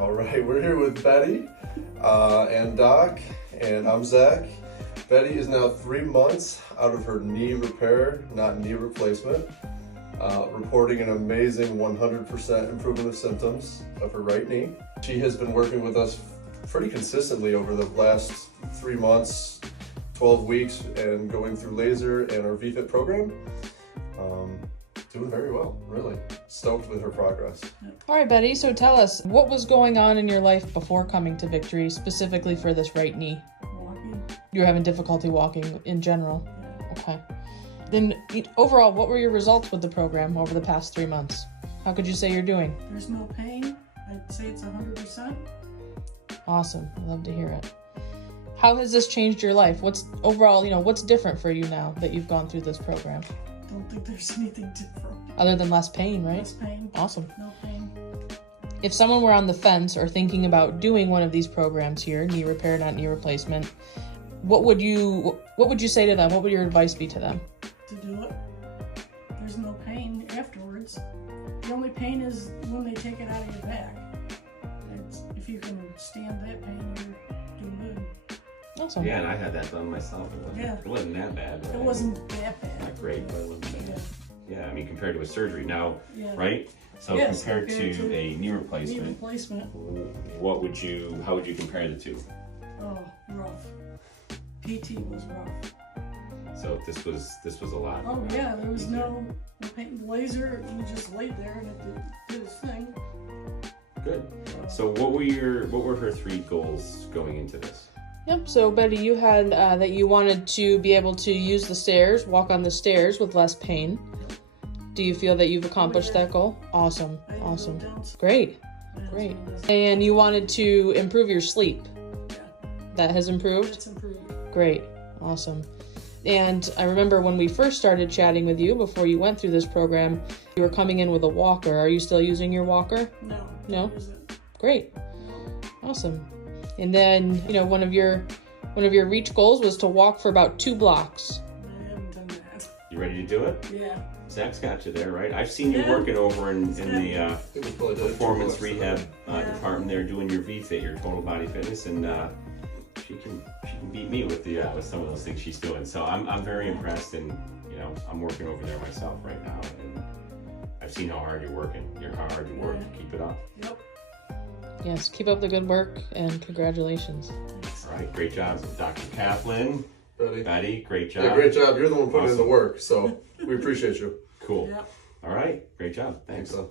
All right, we're here with Betty and Doc, and I'm Zach. Betty is now 3 months out of her knee repair, not knee replacement, reporting an amazing 100% improvement of symptoms of her right knee. She has been working with us pretty consistently over the last 3 months, 12 weeks, and going through laser and our VFit program. Doing very well, really. Stoked with her progress. All right, Betty, so tell us, what was going on in your life before coming to Victory, specifically for this right knee? Walking. You were having difficulty walking in general? Yeah. Okay. Then overall, what were your results with the program over the past 3 months? How could you say you're doing? There's no pain. I'd say it's 100%. Awesome. I love to hear it. How has this changed your life? What's overall, what's different for you now that you've gone through this program? Don't think there's anything different. Other than less pain, right? Less pain. Awesome. No pain. If someone were on the fence or thinking about doing one of these programs here, knee repair, not knee replacement, what would you say to them? What would your advice be to them? To do it. There's no pain afterwards. The only pain is when they take it out of your back. If you can stand that pain, you're doing good. Awesome. Yeah, and I had that done myself. It wasn't that bad. It wasn't that bad. Not great, but it wasn't bad. Yeah, I mean, compared to a surgery now, Yeah. right? So Yes, compared to a knee Knee replacement, replacement. how would you compare the two? Oh, rough. PT was rough. So this was a lot. Oh yeah, there was no pain. Laser, you just laid there and it did its thing. Good. So what were her 3 goals going into this? Yep, so Betty, you had that you wanted to be able to use the stairs, walk on the stairs with less pain. Do you feel that you've accomplished that goal? Awesome, awesome. Great, great. And you wanted to improve your sleep. Yeah. That has improved? That's improved. Great, awesome. And I remember when we first started chatting with you, before you went through this program, you were coming in with a walker. Are you still using your walker? No. No? Don't use it. Great, awesome. And then, one of your reach goals was to walk for about 2 blocks. I haven't done that. You ready to do it? Yeah. Zach's got you there, right? I've seen you Yeah. working over in the performance 2 blocks rehab Yeah. department there, doing your VFit, your total body fitness, and she can beat me with some of those things she's doing. So I'm very impressed, and I'm working over there myself right now, and I've seen how hard you're working. How hard you work. Yeah. Keep it up. Yep. Yes, keep up the good work and congratulations. Thanks. All right, great job, Dr. Kaplan. Betty, great job. yeah, great job. You're the one putting in the Awesome. work, so we appreciate you. Cool. Yep. All right, great job. Thanks. So.